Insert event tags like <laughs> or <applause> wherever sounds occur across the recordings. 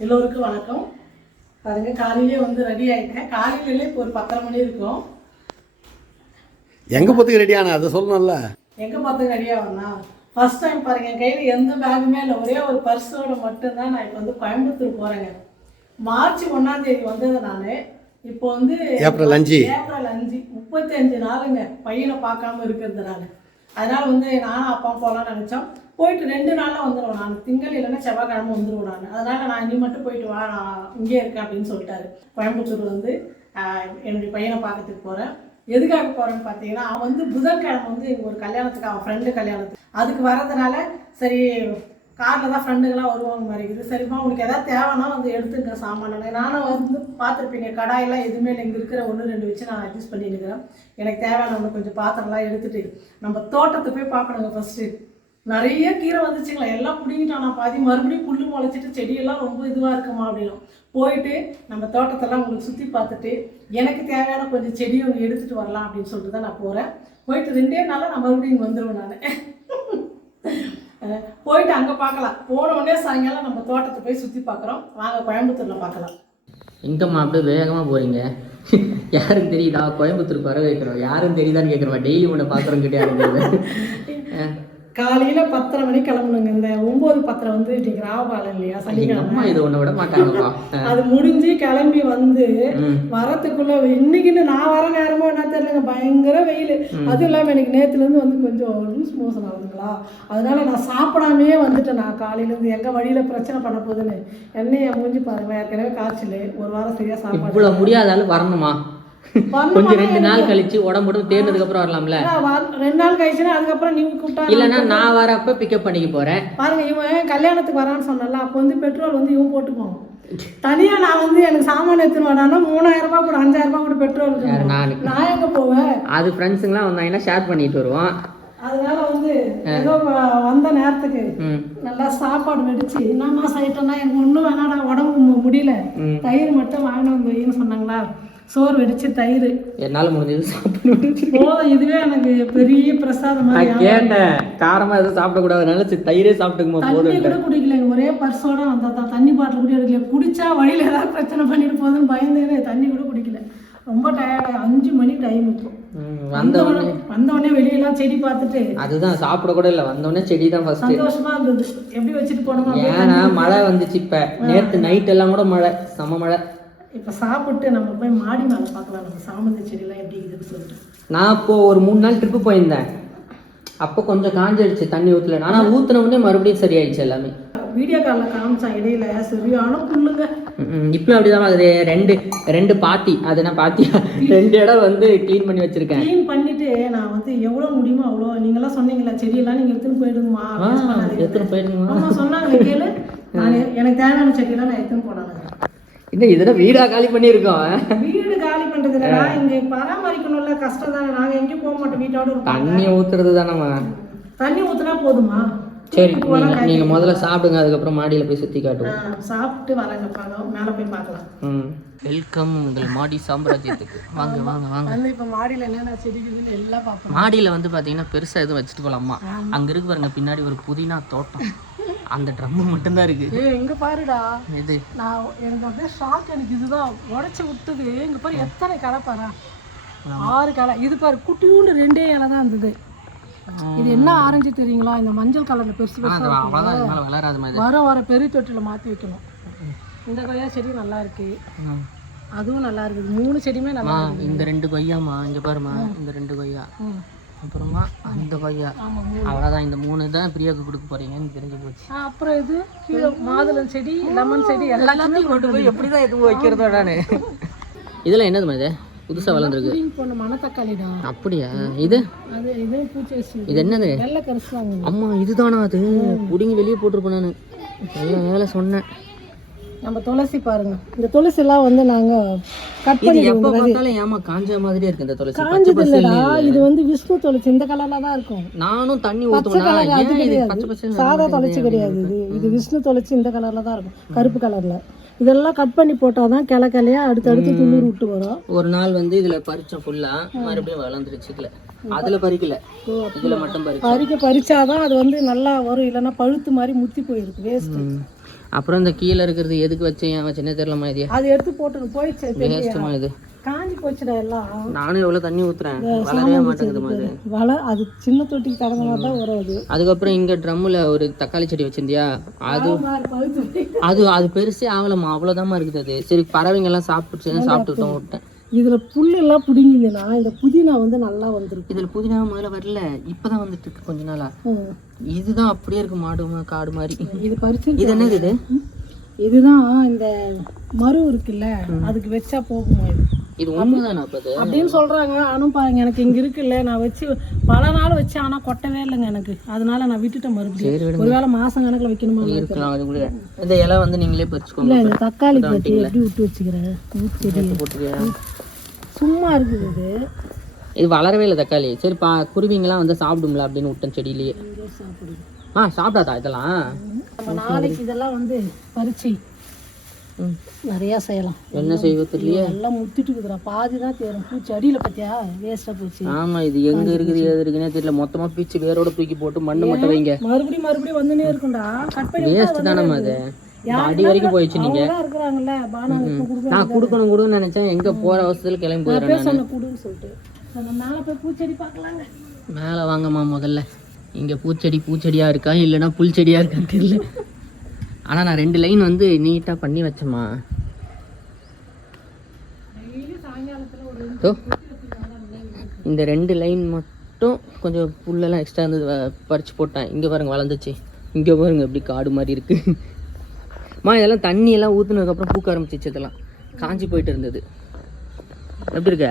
எல்லோருக்கும் வணக்கம். பாருங்க காலையிலே வந்து ரெடி ஆயிட்டேன். காலையிலே இப்போ ஒரு பத்தரை மணி இருக்கும். எங்கே போகிறதுக்கு ரெடியான அதை சொல்லணும்ல. எங்கே பார்த்து ரெடி ஆகும்னா ஃபர்ஸ்ட் டைம் பாருங்க என் கையில் எந்த பேக்குமே இல்லை. ஒரே ஒரு பர்ஸோட மட்டும்தான் நான் இப்போ வந்து கோயம்புத்தூர் போகிறேங்க மார்ச் ஒன்றாம் தேதி வந்தது நான். இப்போ வந்து ஏப்ரல் அஞ்சு. ஏப்ரல் அஞ்சு முப்பத்தஞ்சு நாளுங்க பையனை பார்க்காம இருக்கிறதுனால. அதனால வந்து நானும் அப்பா போகலாம்னு நினச்சோம். போயிட்டு ரெண்டு நாளில் வந்துடுவேன் நான். திங்கள் இல்லைன்னா செவ்வாய்க்கிழமை வந்துடுவோம் நான். அதனால் நான் இனி மட்டும் போயிட்டு வா நான் இங்கே இருக்கேன் அப்படின்னு சொல்லிட்டாரு. கோயம்புத்தூர் வந்து என்னுடைய பையனை பார்க்கறதுக்கு போகிறேன் எதுக்காக போகிறேன்னு பார்த்தீங்கன்னா அவன் வந்து புதன்கிழமை வந்து இங்கே ஒரு கல்யாணத்துக்கு அவன் ஃப்ரெண்டு கல்யாணத்துக்கு. அதுக்கு வரதுனால சரி காரில் தான் ஃப்ரெண்டுங்களாம் வருவாங்க மாதிரி இருக்குது. சரிப்பா உங்களுக்கு எதாவது தேவைன்னா வந்து எடுத்துங்க சாமான. நானும் வந்து பார்த்துருப்பீங்க கடாயெல்லாம் எதுவுமே இல்லை. இங்கே இருக்கிற ஒன்று ரெண்டு வச்சு நான் அட்ஜஸ்ட் இருக்கிறேன். எனக்கு தேவையான ஒன்று கொஞ்சம் பாத்திரம்லாம் எடுத்துகிட்டு நம்ம தோட்டத்தை போய் பார்க்கணுங்க ஃபஸ்ட்டு நிறைய கீரை வந்துச்சுங்களா எல்லாம் பிடிங்கிட்டான் நான் பாதி மறுபடியும் புல்லு முளைச்சிட்டு செடியெல்லாம் ரொம்ப இதுவாக இருக்குமா அப்படின்னு போயிட்டு நம்ம தோட்டத்தெல்லாம் உங்களுக்கு சுற்றி பார்த்துட்டு எனக்கு தேவையான கொஞ்சம் செடியும் ஒன்று எடுத்துகிட்டு வரலாம் அப்படின்னு சொல்லிட்டு தான் நான் போகிறேன் போயிட்டு ரெண்டே நாளில் நான் மறுபடியும் இங்கே வந்துடுவேன் நான். போயிட்டு அங்கே பார்க்கலாம். போன உடனே சாயங்காலம் நம்ம தோட்டத்தை போய் சுற்றி பார்க்குறோம். வாங்க கோயம்புத்தூரில் பார்க்கலாம். எங்கம்மா அப்படியே வேகமாக போகிறீங்க யாருக்கு தெரியுதா? கோயம்புத்தூருக்கு வர வைக்கிறோம் யாரும் தெரியுதான்னு கேட்குறோம் டெய்லி ஒன்று பார்க்குறோம் கிடையாது <laughs> காலையில் பத்தரை மணிக்கு கிளம்பணுங்க. இந்த ஒம்பது பத்தரை வந்து இன்னைக்கு ராவபாலம் இல்லையா? சனிக்கிழமை. அம்மா இது ஒன்று விட மாட்டாங்கப்பா அது முடிஞ்சு கிளம்பி வந்து. வரத்துக்குள்ள இன்னைக்குன்னு நான் வர நேரமோ என்ன தெரியலங்க. பயங்கர வெயில். அதுவும் இல்லாமல் எனக்கு நேற்றுலேருந்து வந்து கொஞ்சம் லூஸ் மோஷன் ஆகுதுங்களா? அதனால நான் சாப்பிடாமையே வந்துட்டேன் நான் காலையிலேருந்து எங்கே வழியில் பிரச்சனை பண்ண போகுதுன்னு என்னைய மூஞ்சி பாருங்க. ஏற்கனவே காய்ச்சல். ஒரு வாரம் சரியாக சாப்பாடு முடியாதாலும் வரணுமா? கொஞ்சம் ரெண்டு நாள் கழிச்சு உடம்பு தேர்ந்ததுக்கு அப்புறம் வரலாம்ல? ரெண்டு நாள் கழிச்சுன்னா அதுக்கப்புறம் நீங்க கூப்பிட்டா இல்லைன்னா நான் வரப்ப பிக்கப் பண்ணிக்க போகிறேன் பாருங்க இவன் கல்யாணத்துக்கு வரான்னு சொன்னல அப்போ வந்து பெட்ரோல் வந்து இவன் போட்டுக்குவான். தனியா நான் வந்து எனக்கு சாமான் எடுத்துன்னு வரானா மூணாயிரம் ரூபாய் கூட அஞ்சாயிரம் ரூபாய் கூட பெட்ரோல். நானு எங்க போவேன்? அது ஃப்ரெண்ட்ஸுங்களாம் வந்தாங்கன்னா ஷேர் பண்ணிட்டு வருவோம் அதனால வந்து ஏதோ வந்த நேரத்துக்கு நல்லா சாப்பாடு வெடிச்சு என்னம்மா சாயிட்டோம்னா எனக்கு ஒன்றும் வேணாடா உடம்பு முடியல. தயிர் மட்டும் வாங்கிட்டு வந்து வைன்னு சொன்னாங்களா? சோறு வெடிச்சு தயிர். என்னால் முடிஞ்சது சாப்பிடணும் போதும் இதுவே எனக்கு பெரிய பிரசாதம் நான் கேட்டேன் காரமாக எதுவும் சாப்பிடக்கூடாதுனால சரி தயிரே சாப்பிட்டுக்குமா தண்ணி போதும் கூட குடிக்கல ஒரே பர்ஸோட வந்தா தான். தண்ணி பாட்டில் கூட எடுக்கல. குடிச்சா வழியில ஏதாவது பிரச்சனை பண்ணிட்டு போகுதுன்னு பயந்தேன்னு தண்ணி கூட குடிக்கல. ரொம்ப டயர்டு அஞ்சு மணி டைம் இப்போ. ம், வந்த வந்த உடனே வந்த உடனே வெளியெல்லாம் செடி பார்த்துட்டு. அதுதான் சாப்பிட கூட இல்லை. வந்தோடனே செடி தான் ஃபர்ஸ்ட் சந்தோஷமா இருந்தது. எப்படி வச்சுட்டு போனோமோ ஏன்னா மழை வந்துச்சு இப்ப. நேத்து நைட் எல்லாம் கூட மழை செம மழை. இப்போ சாப்பிட்டு நம்ம போய் மாடி மேலே பார்க்கலாம். நம்ம சாமந்தி செடியெல்லாம் எப்படி இருக்குதுன்னு சொல்லிட்டு. நான் இப்போ ஒரு மூணு நாள் ட்ரிப்பு போயிருந்தேன். அப்போ கொஞ்சம் காஞ்சிடுச்சு தண்ணி ஊற்றல ஆனால் ஊற்றின உடனே மறுபடியும் சரியாயிடுச்சு எல்லாமே. வீடியோ காலில் காமிச்சான் இடையில சரியான புல்லுங்க. இப்போ அப்படிதான் ஆகுது ரெண்டு ரெண்டு பாத்தி. அது என்ன பாத்தியா ரெண்டு இடம் வந்து க்ளீன் பண்ணி வச்சிருக்கேன். க்ளீன் பண்ணிட்டு நான் வந்து எவ்வளோ முடியுமோ அவ்வளோ நீங்களாம் சொன்னீங்களா செடியெல்லாம் நீங்கள் எடுத்துன்னு போயிடுங்கம்மா. ஆ waste பண்ணாதீங்க. எத்தனை போயிருங்க ஆமா சொன்னாங்களே கேளு. நான் எனக்கு தேவையான செடியெல்லாம் நான் எடுத்துன்னு போனாங்க. இல்லை இதெல்லாம் வீடா காலி பண்ணியிருக்கோம். வீடு காலி பண்றது இல்ல நான் இங்க பராமரிக்கணும்ல கஷ்டம் தானே நாங்க எங்கேயும் போக மாட்டோம் வீட்டோட தண்ணி ஊத்துறது தானம்மா தண்ணி ஊத்துனா போதுமா? சரி நீங்க நீங்க முதல்ல சாப்பிடுங்க அதுக்கப்புறம் மாடியில போய் சுத்தி காட்டுவோம். சாப்பிட்டு வரேங்க பாக்கம் மேல போய் பார்க்கலாம். ம். வெல்கம் உங்கள் மாடி சாம்ராஜ்யத்துக்கு. வாங்க வாங்க வாங்க. வந்து இப்ப மாடியில என்னென்ன செடி இருக்குதுன்னு எல்லாம் பார்ப்போம். மாடியில் வந்து பார்த்தீங்கன்னா பெருசாக எதுவும் வச்சுட்டு போகலாமா அங்கே இருக்கு பாருங்க பின்னாடி ஒரு புதினா தோட்டம். அந்த ட்ரம்மு மட்டும்தான் இருக்கு. ஏ இங்க பாருடா. இது? நான் எனக்கு அப்படியே ஷாக் எனக்கு இதுதான். உடச்சி விட்டுது. இங்க பாரு எத்தனை களை பாரு? ஆறு களை. இது பாரு குட்டியூண்டு ரெண்டே இலை தான் இருந்தது. இது என்ன ஆரஞ்சு தெரியுங்களா? இந்த மஞ்சள் கலர்ல பெருசு பெருசா வர வர பெரிய தொட்டில மாத்தி வைக்கணும். இந்த கொய்யா செடி நல்லா இருக்கு. அதுவும் நல்லா இருக்குது. மூணு செடியுமே நல்லா இந்த ரெண்டு கொய்யாம்மா. இங்கே பாருமா இந்த ரெண்டு கொய்யா. அப்புறமா அந்த கொய்யா அவ்வளோதான் இந்த மூணு தான் பிரியாவுக்கு கொடுக்க போறீங்கன்னு தெரிஞ்சு போச்சு. அப்புறம் இது கீழே மாதுளம் செடி லெமன் செடி எல்லாத்தையுமே கொண்டு போய் எப்படி தான் எதுவும் வைக்கிறதோ நான். இதில் என்னதுமா இது? புதுசாக வளர்ந்துருக்கு. மணத்தக்காளிடா. அப்படியா? இது? அது இது என்னது? அம்மா இதுதானா அது? புடிங்கி வெளியே போட்டிருப்பேன் நான். நல்ல வேலை சொன்னேன். நம்ம துளசி பாருங்க. இந்த துளசி எல்லாம் வந்து நாங்க கட் பண்ணி எப்ப பார்த்தாலும் ஏமா காஞ்ச மாதிரியே இருக்கு இந்த துளசி. காஞ்சது இல்லடா. இல்ல. இது வந்து விஷ்ணு துளசி. இந்த கலர்ல தான் இருக்கும். நானும் தண்ணி கலர் அது கிடையாது. சாதா துளசி கிடையாது இது. இது விஷ்ணு துளசி இந்த கலர்ல தான் இருக்கும். கருப்பு கலர்ல இதெல்லாம் கட் பண்ணி போட்டாதான் கிளை கிளையா அடுத்தடுத்து துளிர் விட்டு வரும். ஒரு நாள் வந்து இதுல பறிச்சோம் ஃபுல்லா மறுபடியும் வளர்ந்துருச்சு இதுல. அதுல பறிக்கல. இதுல மட்டும் பறிக்க பறிச்சாதான் அது வந்து நல்லா வரும். இல்லைன்னா பழுத்து மாதிரி முத்தி போயிருக்கு. வேஸ்ட். அப்புறம் இந்த கீழே இருக்கிறது எதுக்கு வச்சேன்? வச்சேனே தெரியலமா இது அது எடுத்து போட்டு போயிடுச்சு? வேஸ்ட்டுமா இது. காஞ்சி போச்சுடா எல்லாம். நானும் எவ்வளோ தண்ணி ஊற்றுறேன் வளரவே மாட்டேங்குது மாதிரி. வள அது சின்ன தொட்டிக்கு கடந்த மாதிரி தான் வரும் அது. அதுக்கப்புறம் இங்கே ட்ரம்மில் ஒரு தக்காளி செடி வச்சிருந்தியா? அது. அது அது பெருசே ஆகலம்மா. அவ்வளோதாம்மா இருக்குது அது. சரி பறவைங்க எல்லாம் சாப்பிட்டு சாப்பிட்டுட்டோம் விட்டேன். இதுல புல்லு எல்லாம் பிடிங்கிதுன்னா இந்த புதினா வந்து நல்லா வந்திருக்கு இதில் புதினா முதல்ல வரல இப்போதான் வந்துட்டு இருக்கு கொஞ்ச நாளா. இதுதான் அப்படியே இருக்கு மாடு காடு மாதிரி. இது பறிச்சு இது என்னது இது? இதுதான் இந்த மரு இருக்குல்ல அதுக்கு வச்சா போகுமா இது? இது உண்மைதானா அப்படின்னு சொல்றாங்க. ஆனும் பாருங்க எனக்கு இங்க இருக்குல்ல நான் வச்சு பல நாள் வச்சேன் ஆனா கொட்டவே இல்லைங்க எனக்கு. அதனால நான் விட்டுட்டேன் மறுபடியும். ஒருவேளை மாசம் கணக்குல வைக்கணுமா இருக்கலாம் அது கூட. இந்த இலை வந்து நீங்களே பறிச்சுக்கோங்க. இல்ல இந்த தக்காளி பத்தி எப்படி விட்டு வச்சுக்கிறேன்? சும்மா இருக்குது இது. இது வளரவே இல்லை தக்காளி. சரி பா குருவிங்கெல்லாம் வந்து சாப்பிடும்ல அப்படின்னு விட்டேன் செடியிலேயே. சாப்பிடுது ஆ சாப்பிடாதா இதெல்லாம்? நாளைக்கு இதெல்லாம் வந்து பறிச்சு. நிறைய செய்யலாம். என்ன செய்வது தெரியலையே. எல்லாம் முத்திட்டு இருக்குதுடா. பாதி தான் தேரும். பூச்சி அடியில பத்தியா? வேஸ்டா போச்சு. ஆமா இது எங்க இருக்குது ஏது இருக்குன்னே தெரியல. மொத்தமா பிச்சு வேரோட தூக்கி போட்டு மண்ணு மட்டும் வைங்க. மறுபடியும் மறுபடியும் வந்துனே இருக்கும்டா. கட் பண்ணி வேஸ்ட் தானே அது. அடி வரைக்கும் போயிடுச்சு நீங்க. இருக்கிறாங்கல்ல நான் கொடுக்கணும் கொடுன்னு நினைச்சேன். எங்க போற அவசரத்துல கிளம்பி போயிடுறேன் குடுன்னு சொல்லிட்டு. மேல போய் பூச்செடி பார்க்கலாங்க. மேலே வாங்கம்மா முதல்ல. இங்கே பூச்செடி பூச்செடியா இருக்கா இல்லைன்னா புல் செடியா இருக்கான்னு தெரியல. ஆனால் நான் ரெண்டு லைன் வந்து நீட்டாக பண்ணி வச்சேம்மா. இந்த ரெண்டு லைன் மட்டும் கொஞ்சம் புல்லெல்லாம் எக்ஸ்ட்ரா இருந்து வ- பறிச்சு போட்டேன். இங்கே பாருங்க வளர்ந்துச்சு. இங்கே பாருங்க எப்படி காடு மாதிரி இருக்கு. மா இதெல்லாம் தண்ணி எல்லாம் ஊற்றுனதுக்கப்புறம் பூக்க ஆரம்பிச்சிச்சு இதெல்லாம். காஞ்சி போயிட்டு இருந்தது. எப்படி இருக்க?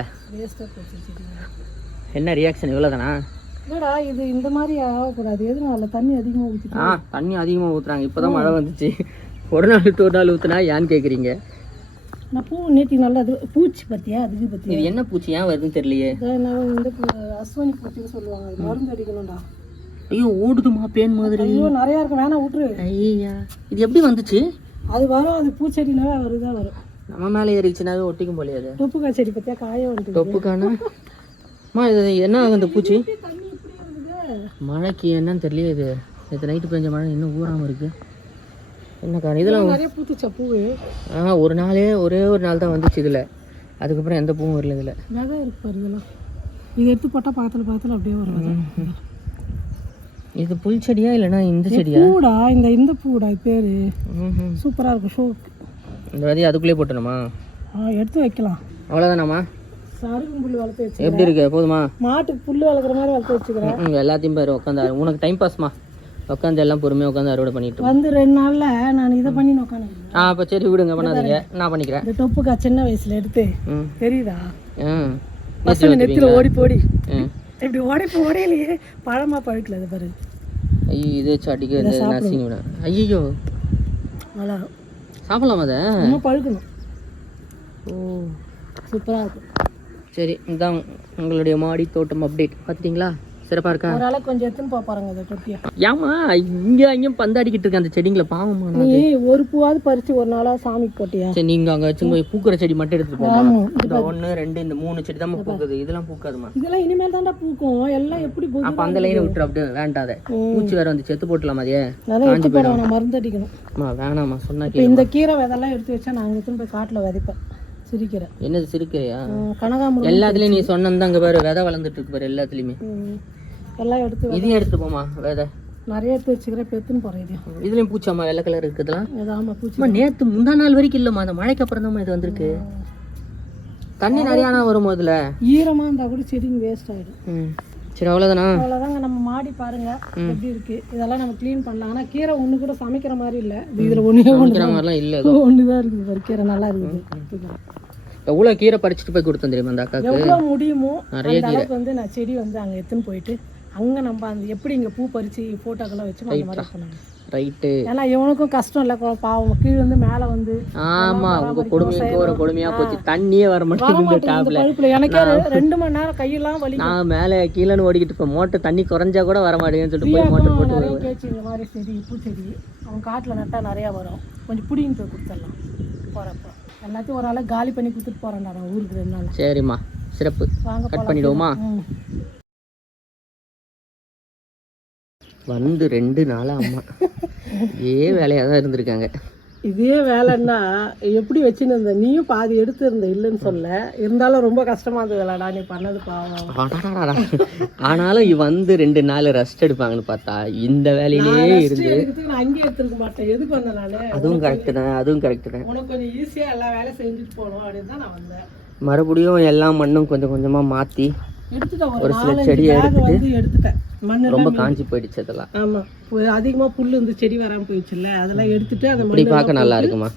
என்ன ரியாக்ஷன் இவ்வளோதானா என்னடா இது இந்த மாதிரி ஆகக்கூடாது. எதனால? தண்ணி அதிகமா ஊற்றிட்டு ஆ தண்ணி அதிகமாக ஊற்றுறாங்க இப்போ தான் மழை வந்துச்சு. ஒரு நாள் விட்டு ஒரு நாள் ஊற்றுனா ஏன்னு கேட்குறீங்க நான் பூ நேத்தி நல்லா அது பூச்சி பத்தியா? அதுக்கு பத்தியா? இது என்ன பூச்சி? ஏன் வருதுன்னு தெரியலையே. நான் வந்து அஸ்வினி பூச்சின்னு சொல்லுவாங்க. மருந்து அடிக்கணும்டா. ஐயோ ஓடுதுமா பேன் மாதிரி. ஐயோ நிறையா இருக்கு. வேணாம் விட்டுரு. ஐயா இது எப்படி வந்துச்சு? அது வரும் அது பூச்செடினாவே வருதான் வரும் நம்ம மேலே ஏறிச்சுனாவே ஒட்டிக்கும் போலையே அது. தொப்புக்காய் செடி பத்தியா? காய வந்துட்டு தொப்புக்கானா? அம்மா இது என்ன ஆகும் இந்த பூச்சி? மழைக்கு என்னன்னு தெரியலையே இது. நேற்று நைட்டு பெஞ்ச மழை இன்னும் ஊறாமல் இருக்கு. என்ன காரணம்? இதெல்லாம் நிறைய பூத்துச்சா பூவு ஆ ஒரு நாளே ஒரே ஒரு நாள் தான் வந்துச்சு இதில். அதுக்கப்புறம் எந்த பூவும் வரல இதில். விதை இருக்கு இதெல்லாம். இது எடுத்து போட்டால் பக்கத்தில் பக்கத்தில் அப்படியே வரும். இது புல் செடியா இல்லைன்னா இந்த செடியா? பூடா இந்த இந்த பூடா பேரு. சூப்பராக இருக்கும் ஷோக்கு இந்த விதையை அதுக்குள்ளேயே போட்டணுமா ஆ எடுத்து வைக்கலாம். அவ்வளோதானாம்மா சருகும் புல் வளர்த்து வச்சு எப்படி இருக்கு? போதுமா? மாட்டுக்கு புல் வளர்க்குற மாதிரி வளர்த்து வச்சுக்கிறேன். எல்லாத்தையும் பாரு உட்காந்து உனக்கு டைம் பாஸ்மா உட்காந்து எல்லாம் பொறுமையாக உட்காந்து அறுவடை பண்ணிட்டு. வந்து ரெண்டு நாள்ல நான் இதை பண்ணி உட்காந்து ஆ அப்போ சரி விடுங்க பண்ணாதீங்க. நான் பண்ணிக்கிறேன். இந்த தொப்புக்கா சின்ன வயசுல எடுத்து தெரியுதா? பசங்க நெத்தில ஓடி போடி. இப்படி ஓடி ஓடையிலேயே பழமா பழுக்கல அது பாரு. ஐயோ இது வச்சு அடிக்க விட ஐயோ நல்லா. சாப்பிடலாமா அதை? ரொம்ப பழுக்கணும். ஓ. சூப்பரா இருக்கும். சரி இதான் உங்களுடைய மாடி தோட்டம் அப்டேட் பார்த்துட்டிங்களா? சிறப்பாக இருக்கா? ஒரு கொஞ்சம் எடுத்துன்னு போக பாருங்க இந்த தொட்டியை. ஏமா இங்கே அங்கேயும் பந்தாடிக்கிட்டு இருக்க அந்த செடிங்களை பாவமா. நீ ஒரு பூவாவது பறிச்சு ஒரு நாளா சாமிக்கு போட்டியா? சரி நீங்கள் அங்கே வச்சு பூக்கிற செடி மட்டும் எடுத்துகிட்டு போமா ஆமா இந்த ஒன்று ரெண்டு இந்த மூணு செடி தான் பூக்குது. இதெல்லாம் பூக்காதுமா இதெல்லாம் இனிமேல் தான்டா பூக்கும். எல்லாம் எப்படி பூக்கும் அப்போ அந்த லைனை விட்டுரு அப்படியே. வேண்டாத பூச்சி வேற வந்து செத்து போட்டுலாம் அதே போட வேணாம் மருந்து அடிக்கணும். அம்மா வேணாம்மா சொன்னா இந்த கீரை விதெல்லாம் எடுத்து வச்சா நான் எடுத்துன்னு போய் காட்டுல விதைப்பேன். சிரிக்கிறேன் என்னது சிறுக்கையா கனகாமரம் எல்லாத்துலயும் நீ சொன்னது அங்க பாரு விதை வளர்ந்துட்டு இருக்கு பாரு எல்லாத்துலயுமே. எல்லாம் எடுத்து. இதையும் எடுத்து போமா விதை நிறைய எடுத்து வச்சுக்கிறேன். இப்போ எடுத்துன்னு போகிறேன் இதையும் இதுலயும் பூச்சாமா வெள்ளை கலர் இருக்குதுலாம் ஏதாம பூச்சி நேத்து முந்தா நாள் வரைக்கும் இல்லம்மா அந்த மழைக்கு அப்புறம் தான் இது வந்திருக்கு. தண்ணி நிறைய ஆனா வரும் அதுல ஈரமா இருந்தா கூட செடிங்க வேஸ்ட் ஆயிடும். சரி அவ்வளவுதானா? அவ்வளோதாங்க நம்ம மாடி பாருங்க எப்படி இருக்கு. இதெல்லாம் நம்ம க்ளீன் பண்ணலாம். ஆனா கீரை ஒண்ணு கூட சமைக்கிற மாதிரி இல்ல. இது இதுல ஒண்ணே ஒண்ணு சமைக்கிற மாதிரிலாம் இல்ல ஏதோ. ஒண்ணுதான் இருக்குது. பாரு கீரை நல்லா இருக்குது. எவ்வளவு கீரை பறிச்சுட்டு போய் கொடுத்தேன் தெரியுமா அந்த அக்காக்கு? எவ்வளவு முடியுமோ நிறைய அளவுக்கு வந்து நான் செடி வந்து அங்க எடுத்துன்னு போயிட்டு அங்க நம்ம அந்த எப்படி இங்க பூ பறிச்சு போட்டோக்கெல்லாம் வச்சு அந்த மாதிரி பண்ணாங்க. ரைட்டு ஏன்னா இவனுக்கும் கஷ்டம் இல்லை பாவம் கீழே வந்து மேலே வந்து ஆமா உங்க கொடுமைக்கு ஒரு கொடுமையா போச்சு. தண்ணியே வர மாட்டேங்குது டேப்ல எனக்கே ரெண்டு மணி நேரம் கையெல்லாம் வலி நான் மேலே கீழேன்னு ஓடிக்கிட்டு இருப்பேன். மோட்டர் தண்ணி குறைஞ்சா கூட வர மாட்டேங்குதுன்னு சொல்லிட்டு போய் மோட்டர் போட்டு கேச்சு இந்த மாதிரி செடி பூச்செடி அவன் காட்டில் நட்டா நிறையா வரும். கொஞ்சம் பிடிங்கிட்டு போய் கொடுத்துடலாம் போகிறப்ப எல்லாத்தையும் ஒரு ஆளை காலி பண்ணி கொடுத்துட்டு போகிறேன்டா நான் ஊருக்கு ரெண்டு நாள். சரிம்மா. சிறப்பு. கட் பண்ணிடுவோமா? வந்து ரெண்டு நாளா அம்மா. ஏ வேலையாக தான் இருந்திருக்காங்க. இதே வேலைன்னா எப்படி வச்சுன்னு இருந்த நீயும் பாதி எடுத்து இருந்த இல்லைன்னு சொல்ல. இருந்தாலும் ரொம்ப கஷ்டமா இருந்ததுலடா நீ பண்ணது பாவம். ஆனாலும் வந்து ரெண்டு நாள் ரெஸ்ட் எடுப்பாங்கன்னு பார்த்தா இந்த வேலையிலேயே இருந்து அங்கேயே எடுத்துருக்க மாட்டேன். எதுக்கு வந்தேன் நானு அதுவும் கரெக்டு தான் அதுவும் கரெக்டு தான். உனக்கு கொஞ்சம் ஈஸியா எல்லா வேலையும் செஞ்சுட்டு போகணும் அப்படின்னு தான் நான் வந்தேன். மறுபடியும் எல்லா மண்ணும் கொஞ்சம் கொஞ்சமா மாத்தி எடுத்துட்டேன் ஒரு சில செடியை எடுத்துட்டு எடுத்துட்டேன். மண்ணு ரொம்ப காஞ்சி போயிடுச்சு அதெல்லாம். ஆமா. ஒரு அதிகமா புல்லு இருந்து செடி வராம போயிடுச்சுல்ல அதெல்லாம் எடுத்துட்டு அந்த இப்படி பார்க்க நல்லா இருக்குமா?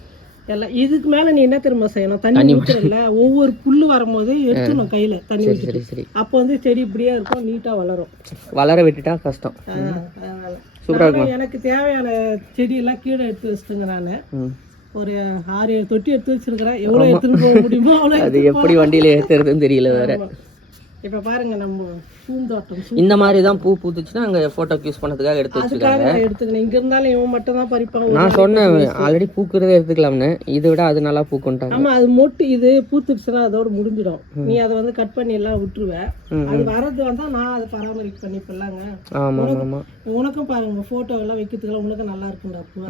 எல்லாம் இதுக்கு மேல நீ என்ன தெரியுமா செய்யணும்? தண்ணி ஊத்துறல ஒவ்வொரு புல்லு வரும்போது எடுத்துடணும் கையில தண்ணி சரி சரி அப்போ வந்து செடி இப்படியே இருக்கும் நீட்டா வளரும். வளர விட்டுட்டா கஷ்டம். அதான், அதனால. சூப்பரா நானும் எனக்கு தேவையான செடி எல்லாம் கீழே எடுத்து வச்சுட்டுங்க நானு. ஒரு ஆறு ஏழு தொட்டி எடுத்து வச்சிருக்கிறேன். எவ்வளவு எடுத்துட்டு போக முடியுமோ அவ்வளவு அது எப்படி வண்டியில ஏத்துறதுன்னு தெரியல வேற. இப்ப பாருங்க நம்ம பூந்தோட்டம் இந்த மாதிரி தான் பூ பூத்துச்சுன்னா அங்க போட்டோக்கு யூஸ் பண்ணதுக்காக எடுத்து வச்சிருக்காங்க. எடுத்துக்கணும் இங்க இருந்தாலும் இவன் மட்டும் தான் பறிப்பான். ஒரு நான் சொன்னேன் ஆல்ரெடி பூக்கிறதே எடுத்துக்கலாம்னு. இதை விட அது நல்லா பூக்குன்ட்டாங்க ஆமா அது மொட்டு இது பூத்துடுச்சுன்னா அதோட முடிஞ்சிடும். நீ அதை வந்து கட் பண்ணி எல்லாம் விட்டுருவ. ம், அது வரது வந்தா நான் அதை பராமரிப்பு பண்ணிப்பலாங்க ஆமா ஆமா உனக்கும் பாருங்க போட்டோ எல்லாம் வைக்கிறதுக்கெல்லாம் உனக்கும் நல்லா இருக்கும்டா பூ.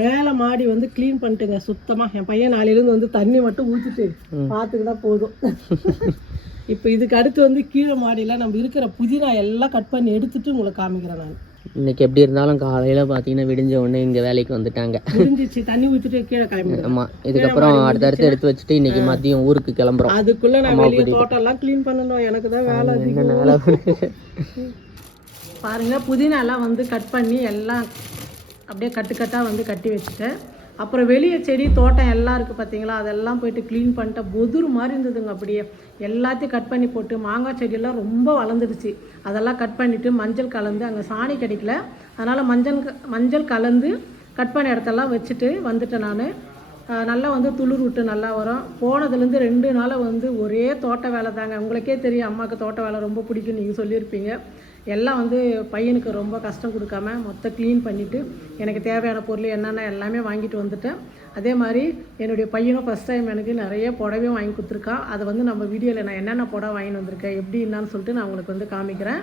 மேல மாடி வந்து க்ளீன் பண்ணிட்டுங்க சுத்தமா. என் பையன் நாளையிலேருந்து வந்து தண்ணி மட்டும் ஊத்திட்டு பார்த்துக்கிட்டா போதும். <laughs> இப்போ இதுக்கு அடுத்து வந்து கீழே மாடியில நம்ம இருக்கிற புதினா எல்லாம் கட் பண்ணி எடுத்துட்டு உங்களுக்கு காமிக்கிறேன் நான். இன்னைக்கு எப்படி இருந்தாலும் காலையில பாத்தீங்கன்னா விடிஞ்ச உடனே இங்க வேலைக்கு வந்துட்டாங்க. முடிஞ்சிச்சு தண்ணி ஊத்திட்டு கீழே கிளம்பிடுறேன் ஆமா இதுக்கப்புறம் அடுத்தடுத்து எடுத்து வச்சுட்டு இன்னைக்கு மதியம் ஊருக்கு கிளம்புறோம். அதுக்குள்ள நான் வெளியே தோட்டம் எல்லாம் க்ளீன் பண்ணணும். எனக்கு தான் வேலை அதிகம். பாருங்க புதினா எல்லாம் வந்து கட் பண்ணி எல்லாம் அப்படியே கட்டு கட்டாக வந்து கட்டி வச்சுட்டேன். அப்புறம் வெளியே செடி தோட்டம் எல்லாம் இருக்குது பார்த்தீங்களா அதெல்லாம் போயிட்டு க்ளீன் பண்ணிட்டேன். பொதுரு மாதிரி இருந்ததுங்க அப்படியே. எல்லாத்தையும் கட் பண்ணி போட்டு மாங்காய் செடியெல்லாம் ரொம்ப வளர்ந்துடுச்சு. அதெல்லாம் கட் பண்ணிவிட்டு மஞ்சள் கலந்து அங்கே சாணி கிடைக்கல. அதனால் மஞ்சள் க- மஞ்சள் கலந்து கட் பண்ண இடத்தெல்லாம் வச்சுட்டு வந்துட்டேன் நான். நல்லா வந்து துளிர் விட்டு நல்லா வரும். போனதுலேருந்து ரெண்டு நாளாக வந்து ஒரே தோட்ட வேலை தாங்க உங்களுக்கே தெரியும் அம்மாவுக்கு தோட்ட வேலை ரொம்ப பிடிக்கும் நீங்கள் சொல்லியிருப்பீங்க. எல்லாம் வந்து பையனுக்கு ரொம்ப கஷ்டம் கொடுக்காம மொத்தம் க்ளீன் பண்ணிவிட்டு எனக்கு தேவையான பொருள் என்னென்ன எல்லாமே வாங்கிட்டு வந்துட்டேன். அதே மாதிரி என்னுடைய பையனும் ஃபஸ்ட் டைம் எனக்கு நிறைய புடவையும் வாங்கி கொடுத்துருக்கான் அதை வந்து நம்ம வீடியோவில் நான் என்னென்ன புடவை வாங்கிட்டு வந்திருக்கேன் எப்படி என்னான்னு சொல்லிட்டு நான் உங்களுக்கு வந்து காமிக்கிறேன்.